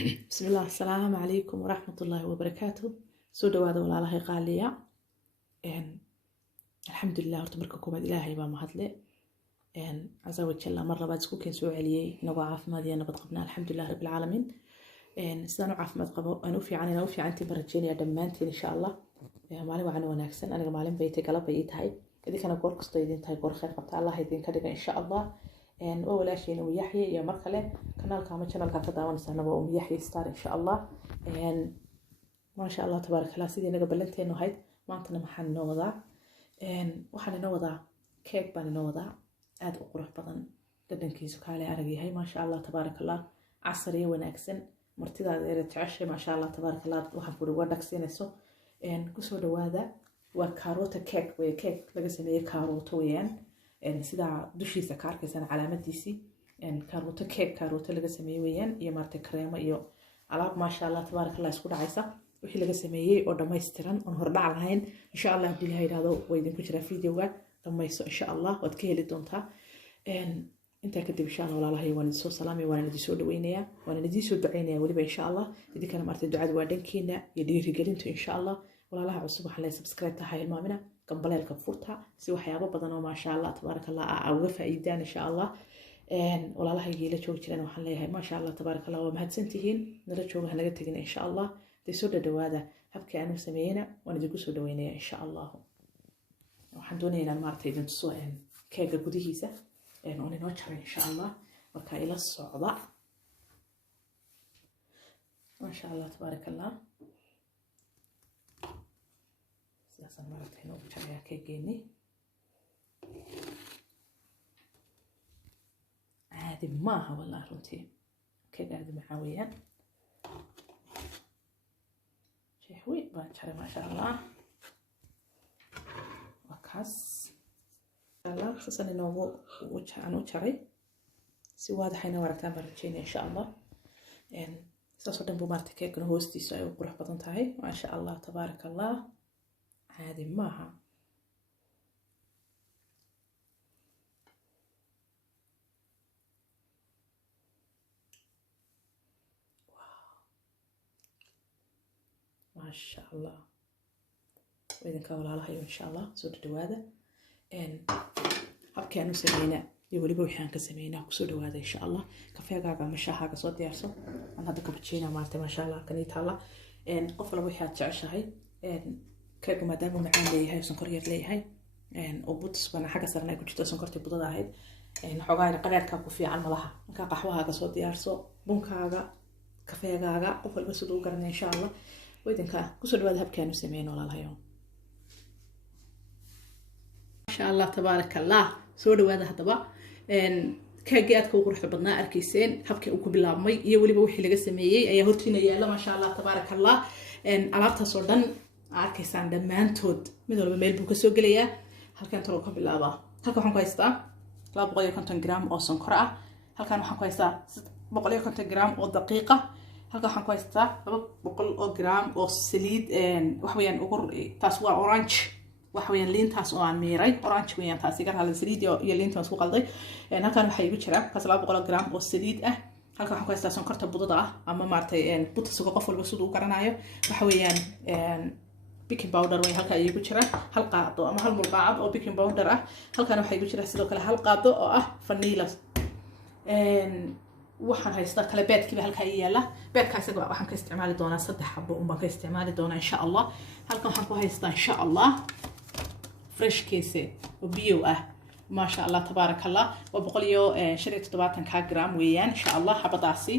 بسم الله السلام عليكم ورحمة الله وبركاته. سودة وهذا ولا الله قاليا الحمد لله ارتبركم إلهي بما هدلي عز وجل مرة بعد سكوكين سوء عليه نوع عافمة دي أنا بتقبنا الحمد لله رب العالمين. سنة عافمة قبوا أنوفي عنتي برجيني دمانتي إن شاء الله معلم عن وناكسن أنا معلم بيتي قلب بيت هاي كذي كان أقول قصتين تاي قول خير قبت الله يدين كذا إن شاء الله. ولا شيء إنه يحيى يا مركله كنال كداون سنة ويحيى ستار إن شاء الله. ما شاء الله تبارك الله سيدي أنا قبلت إنه هيد ما أنتنا محن نوضع وحن نوضع كيك بان نوضع عاد أقرح بدن جدا كيسو كالي عرقي هاي ما شاء الله تبارك الله عصري ونأكسن مرتدى ذي تعشي ما شاء الله تبارك الله وحن كل ودك سينسو كسو دوادا وكاروتا كيك وكيك لقسم إيه كاروتا ويان سida dushiisa ka arkaysan calaamadiisi karoota cake karoota laga sameeyay weeyaan iyo maarta kreema iyo alaab ma sha Allah tabarakallah isku dhacaysa wixii laga sameeyay oo dhameystiran oo hor dhac lahayn insha Allah hadii la yiraahdo way idin ku jira fiidiyoga dhameyso insha Allah wad ka heli doontaa inta kadib insha Allah walaalahay waan soo salaamay waan idin soo dhaweynaya waan idin soo duceynaya waliba insha Allah idin kana maarta ducada waa dhankiina iyo dhiirigelinta insha Allah walaalaha cusub waxa la subscribe tahay maamina قبلالك فرطة سوى حيابة بدنا ما شاء الله تبارك الله أوقف إيدان إن شاء الله ولا الله يجي لك شو ترى وحليها ما شاء الله تبارك الله ومهد سنتين نرجو هنجتين إن شاء الله تسود دوادا هبكي أنا سمينا وندقو سودوينيا إن شاء الله وحندوني إلى المرتين تسوين كيك جوديسة وني نوتشر إن شاء الله وكايلا الصعدة ما شاء الله تبارك الله أصلاً مرت هنا وبتشريها كيجيني عادي معها والله روتين كيك عادي معاوية شي حوي بتشري ما شاء الله وكاس الله خصوصاً إنه عنو شري سوى هذا حين ورقتان برجيني إن شاء الله سأصدق بمرت كيك إنه هوستي سوي وقروح بطنتهاي ما شاء الله تبارك الله عادي معها ما شاء الله وإذا كان على هاي إن شاء الله سود دواده هبكي أنو سمينا يقولي بوحيان كسمينا وسود دواده إن شاء الله كفاية قاعدة مشاها كصوت ديارسو أنا هذا كبتشينا مالتي ما شاء الله كنيت هلا قفل بوحيان تعشهاي كيف ما دام معان لي هاي سكريات لي هاي وبوتس وانا حاجه سرنا كنت سكرتي بدada ahayd xogaayna qaleerka ku fiican malaha marka qaxwahaaga soo diyaarso bunkaaga kafeegaaga qof walba sidoo u garanay insha Allah weydinka ku soo dhawaad habkeenu sameeyno walaalahayo insha Allah tabarakallah soo dhawaad hadaba kaagi aad ku quruxda badnaa arkiiseen habkii uu ku bilaabmay iyo waliba wixii laga sameeyay ayaa hortiina yaala ma sha Allah tabarakallah alaabtaas oo dhan arkaysan dhammaantood mid walba meel buu ka soo gelayaa halkan taro ka bilaaba halka waxaan ku haystaa 250 gram oo sonkor ah halkan waxaan ku haystaa 150 gram oo daqiiqa halka waxaan ku haystaa 200 oo gram oo saliid wax weeyaan ugu taas waa orange wax weeyaan liintaas oo aan miiray orange weeyaan taas iga hal saliid iyo liintaas ku qalday halkan waxa igu jira 200 gram oo saliid ah halka waxaan ku haystaa sonkorta budada ah ama maartay budada suuqa qof walba sidoo u garanayo waxa weeyaan baking powder way halka ay ku jiraan hal qaado ama hal mulqaad oo baking powder ah halkan waxa ay ku jiraan sidoo kale hal qaado oo ah vanilla waxaan haystaa kala beedkiiba halka ay yaala beedkaas waxaan ka isticmaali doonaa 3 xabo oo baan ka isticmaali doonaa insha Allah halkan waxaan ku haystaa insha Allah fresh case oo bio ah ما شاء الله تبارك الله وبقوليو شريت 70 جرام ويان إن شاء الله حبضاسي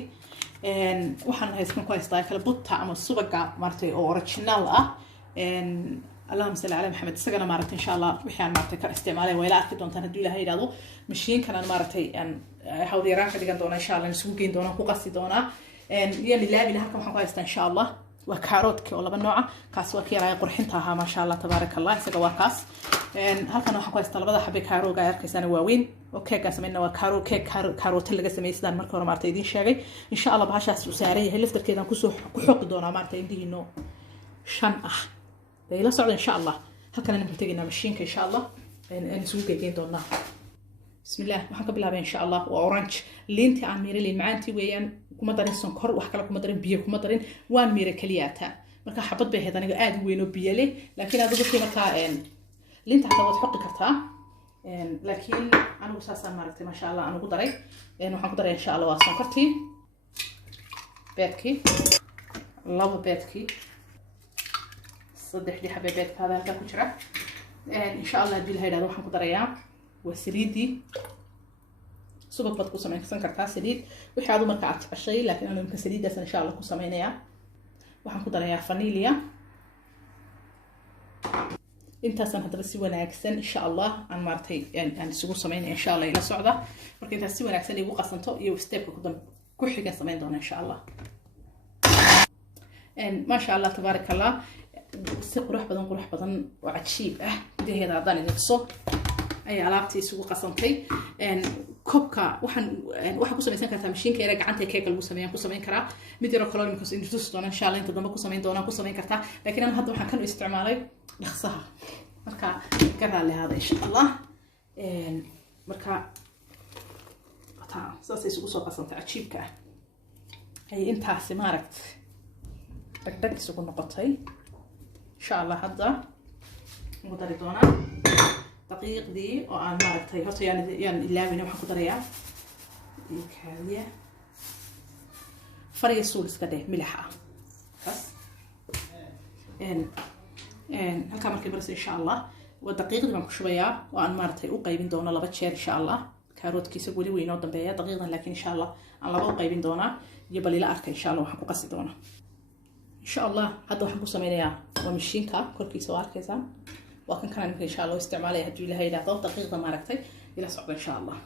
وحنا هيسكن كويس طايف البطة أما السبقة مرتي أوريجينال اللهم صل على محمد سجنا مرتي إن شاء الله وحيان مرتي كاستعماله ولا أكيد دون تندي لها يدادو مشين كان مرتي حاولي راح كده دونا إن شاء الله نسوقين دونا كوقسي دونا يعني لابي لها كم حقايست إن شاء الله وكاروت كولا بالنوع كاس وكيرا قرحنتها ما شاء الله تبارك الله سجوا كاس halkan waxa ku haystaa labada xabbe kaarooga arkaysan waaweyn oo keega sameeyna waa karoot laga sameeyay markii hore maartay idin sheegay insha Allah bahashaas u saaray yahay laftarkeedan ku soo ku xoqi doona maartay indihiino shan ah ila socdo insha Allah halkan aan ku taginaa mashiinka insha Allah aan isugu geeyeen doonaa بسم الله waxaan ka bilaabay insha Allah waa orange liinta aan miiray macaantii weeyaan kuma darin sonkor wax kale kuma darin biyo kuma darin waan miiray kaliyaata marka xabad bay ahayd aniga aad weyn oo biyo leh laakiin aad ugu markaa liinta xataa waad xoqi kartaa laakiin anigu saasaan maaragtay ma sha Allah aan ugu daray waxaan ku daray insha Allah waa sonkortii beedkii laba beedkii saddex xabbe beedka halka ku jira insha Allah hadii la yiraahdo waxaan ku darayaa وسليدي سوبر باد كوسا ماكسن كرتا سليد وحي عادو marka aad fashay laakiin aan imka saliidaas insha Allah ku sameeynaya waxaan ku darayaa vanilla intaasan hadaba si wanaagsan insha Allah aan martay aan isugu sameeynaa insha Allah ila socda marka intaas si wanaagsan igu qasanto iyo stepka ku xiga sameyn doona insha Allah ma sha Allah tabarakallah si qurux badan oo cajiib ah gudaheeda hadaan idinso ay alaabtii isugu qasantay koobka waxaan ku sameeysan kartaa mashiinka yar gacanta keega lagu sameeyaan ku sameyn karaa mid yar oo kale imika inta tus doona insha Allah inta dambe ku sameyn doona ku sameyn kartaa laakiin aan hadda waxaan kan isticmaalay dhaqsaha marka garaa leeyahay insha Allah marka saas isugu soo qasantay cajiibka ah ay intaas maaragt dagdag isugu noqotay insha Allah hadda ugu dari doona دقيق دي وأنا معرفتها هسه يعني اللامنة وحكو دريا هذه فريق السولس كده ملحة بس هالكامل كبرس إن شاء الله والدقيق دي معكو شوية وأنا معرفتها وقايبين دونا لبات شير إن شاء الله كاروت كيسة قولي وينو دنبايا دقيقا لكن إن شاء الله أنا لبا وقايبين دونا يبالي لا أركا إن شاء الله وحكو قصي دونا إن شاء الله هذا وحكو سمينيا ومشينكا كل كيسة واركيسا وكان كان إن شاء الله استعمالها هدي لها إلى ضوء دقيقة ما ركتي إلى صعب إن شاء الله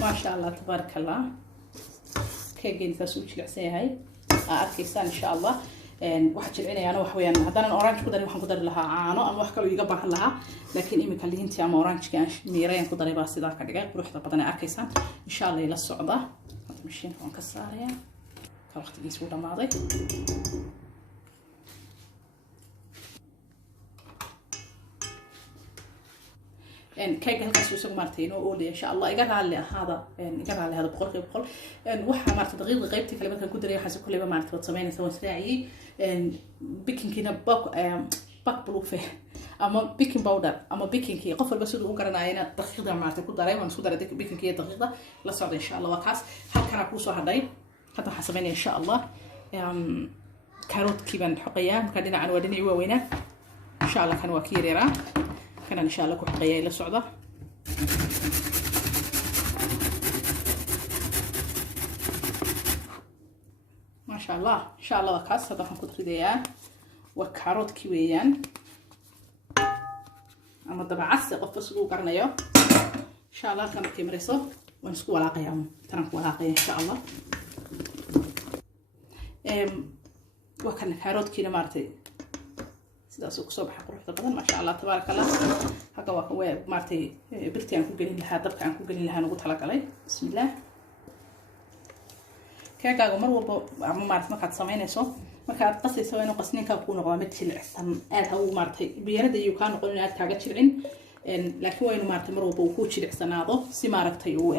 ما شاء الله تبارك الله كي جيت أسوي شيء عسى هاي أركيسان إن شاء الله واحد شلعيني أنا وحويان هذا أورانج كده وحن قدر لها عانو أنا وحكوا يجبح لها لكن إمي كان لي أنت أم أورانج كان ميرين قدر يباصي ذاك الرجال بروح طبعا أركيسان إن شاء الله إلى الصعدة هذا مشين هون كسارية كوقت يسوي الماضي كيك هالكاس وسوق مرتين وقولي إن شاء الله يقرأ على هذا بقول وحى مرت دقيقة غيبتي كلمة كان كدري حاسة كل ما مرت بتصمين سوى سريعي بيكنج كنا باك بلوفه أما بيكنج باودر أما بيكنج كي قفل بس يدو قرنا عينا دقيقة مرت كدري ونسود على بيكنج كي دقيقة لا صعد إن شاء الله وكاس هل كان أكوسو هداي حتى حسبين إن شاء الله كاروت كيبان حقيا مكادنا عن ودني ووينه إن شاء الله كان وكيريرا كان إن شاء الله كل حقيقة إلى الصعدة ما شاء الله إن شاء الله وكاس هذا حنكون تريديان وكاروت كيويان أما طبعا عسى قف سلو قرنيو إن شاء الله كان كيمريسو ونسكو ولا قيام ترنكو ولا قيام إن شاء الله وكان كاروت كينا مارتي sidaas uu soo baxay quruxda badan ma sha Allah tabarakallah haga waa maartay birti aan ku gelin lahaa dabka aan ku gelin lahaa ugu tala galay bismillaah keegaaga mar walba ama maartay markaad sameynayso markaad qasayso inuu qasninka ku noqdo mid jilicsan aad ha uu maartay biyarada iyo ka noqon inaad kaaga jilcin laakiin waa inuu maartay mar walba uu ku jilicsanaado si maartay uu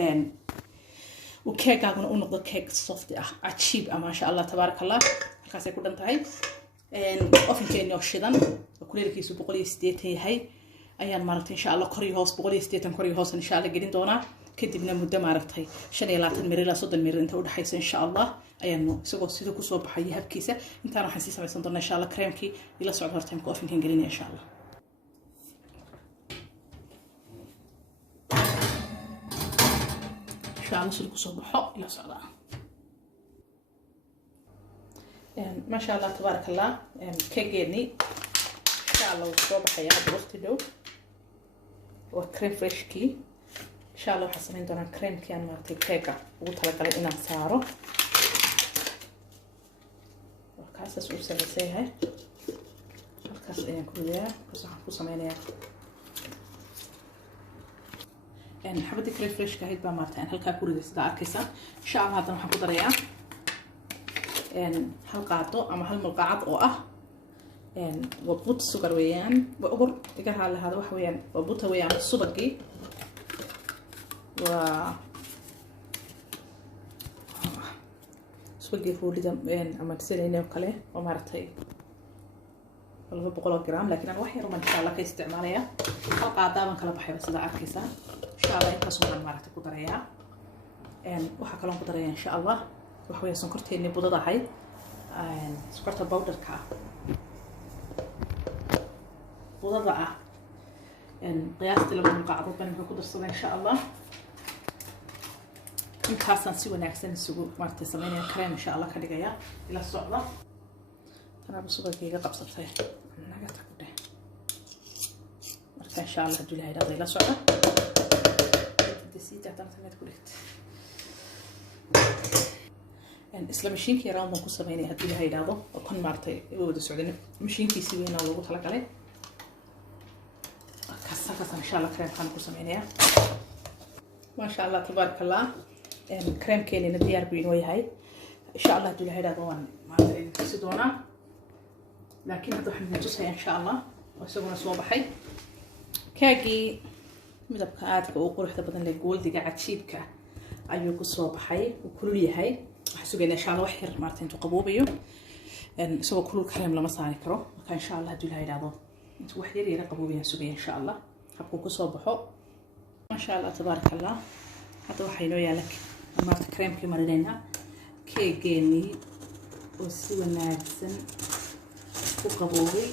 keegaaguna uu noqdo keeg soft ah achiib ama sha Allah tabarakallah halkaas ay ku dhantahay ofinkeeni oo shidan kuleelkiisu 180 yahay ayaan maartay insha Allah kor iyo hoos 180 kor iyo hoos insha Allah gelin doona kadibna muddo maartay 25 mir ilaa 30 mir inta u dhaxaysa insha Allah ayaan isagoo sida ku soo baxay habkiisa intaan waxaan sii samaysan doonaa insha Allah creamkii ila socdo horta imka ofinkeen gelinaya insha Allah insha Allah sida ku soo baxo ila socdo ما شاء الله تبارك الله كيجيني إن شاء الله وصوب حياة بوقت دو وكريم فريش كي إن شاء الله حسنين دونا كريم كي أنا مرتي كيكا وطلق على إنا سارو وكاسة سوسة بسيها الكاسة إنا كلها كوسا مينيا حبتي كريم فريش كهيد بامارتين هل كاكوري دي سدا أركيسا إن شاء الله هذا نحكو دريا هل قاطو أما هل ملقعات أو وبوت السكر ويان وأقول إجاها على هذا وحويان وبوتها ويان الصبغي سوقي فوليدا أما تسيريني وكله ومرتي 200 جرام لكن أنا وحي رمان إن شاء الله كيستعماليا حلقة دابا كلا بحي بس دا أركيسا إن شاء الله إنت سوقا مرتي قدريا وحا كلام قدريا إن شاء الله وحويا سنكرتي إني بوضا هاي سكرت باودر كا بوضا قياستي لما نقعد بين كودر صدا إن شاء الله intaasaan si wanaagsan isugu martay sameynaya cream insha Allah ka dhigaya ila socda tanaba subagayga qabsatay naga taqde marka insha Allah hadii ilaahay ila socda disiita tantamad ku dhigtay isla mashiinka yaraan baan ku sameynay hadii ilaahay ilaado oo kan martay wada socdeen mashiinkiisi weyn oo lagu tala galay kasafasan insha Allah cream kan ku sameynaya ma sha Allah tabarakallah كريم كيني نديار بين وياي إن شاء الله دول هيدا ضوان ما أدري تسدونا لكن هذا حنا نجسها إن شاء الله وسوينا صوبحي كاجي مدبكات وقول حتى بدنا نقول دي قاعد شيبكة أيوة صوبحي وكل يهاي حسوقنا إن شاء الله وحير مرتين تقبوبيو سوى كل الكلام لما صار كرو كان إن شاء الله دول هيدا ضو أنتوا وحير يرقبوا بيها سوبي إن شاء الله حبكوا صوبحوا ما شاء الله تبارك الله هذا وحينو يالك مرت كريم كي مرينا كيجيني وسوى ناقصن وقبوي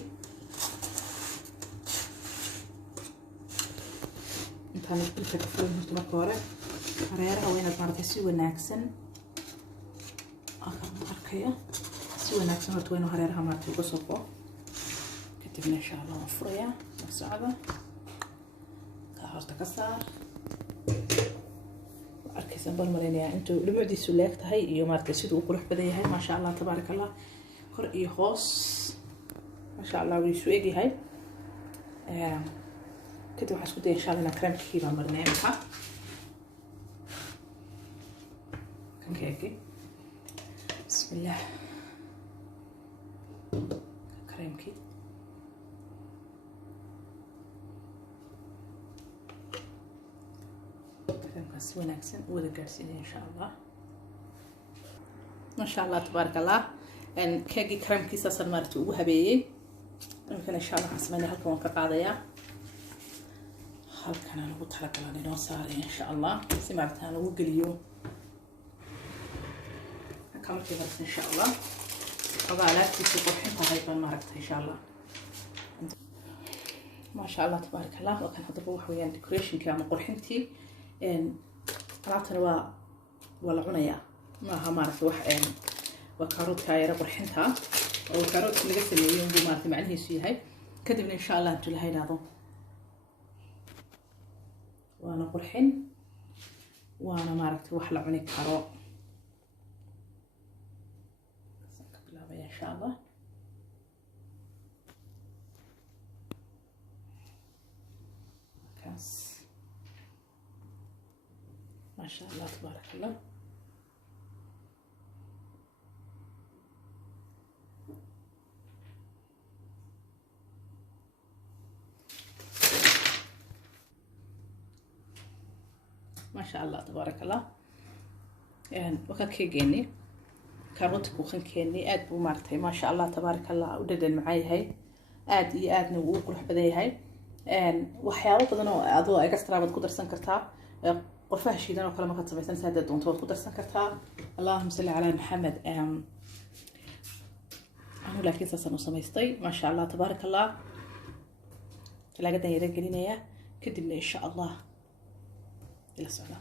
انت نقول لك فوق متمكورة ريرها وين مرت سوى ناقصن أركيا سوى ناقصن مرت وين هريرها مرت وقصبو كتبنا إن شاء الله مفرية مساعدة كهرت كسر أركيسان بالمرينيا أنتو لمعدي سلاك هاي iyo maartay sidoo uu qurux badan yahay ma sha Allah tabaaraka Allah kor iyo hoos ma sha Allah way soo eegyahay kadib waxa isku day insha Allah creamkii baan marnay marka kan keeki bismillah creamkii وناكسن وذا قارسين إن شاء الله ما شاء الله تبارك الله إن كاجي كريم كيسة صرمرت وهبية يمكن إن شاء الله حسماني هالكون كقاضية هالكنا نقول حلقة لنا نصاري إن شاء الله سمعتها لو قليو كمل كذا إن شاء الله وقالت تسوق حتى هاي بالمرقة إن شاء الله ما شاء الله تبارك الله وكان هذا بروح ويا ديكوريشن كان قرحنتي طلعتنا ولا عناية ما مارت واحد وكاروت كايرة قرحنتها أو كاروت اللي قلت اليوم دي مارت معنيه شيء هاي كدبنا إن شاء الله أنتوا لهاي ناضو وأنا قرحن وأنا مارت واحد عني كارو إن شاء الله كاس ما شاء الله تبارك الله ما شاء الله تبارك الله يعني وكان كيجيني كاروتك وخن كيني آد بومارتي ما شاء الله تبارك الله وددن معاي هاي آد آدنا وقروح بدي هاي waxyaabo badan oo adoo extra baad ku darsan kartaa qofaha shiidan oo kale ma ka samaysan saada doonto waad ku darsan kartaa Allahumma salli ala Muhammad anu laakiin saasan u samaystay ma sha Allah tabaaraka Allah talaagadan yara gelinaya kadibna insha Allah ila socda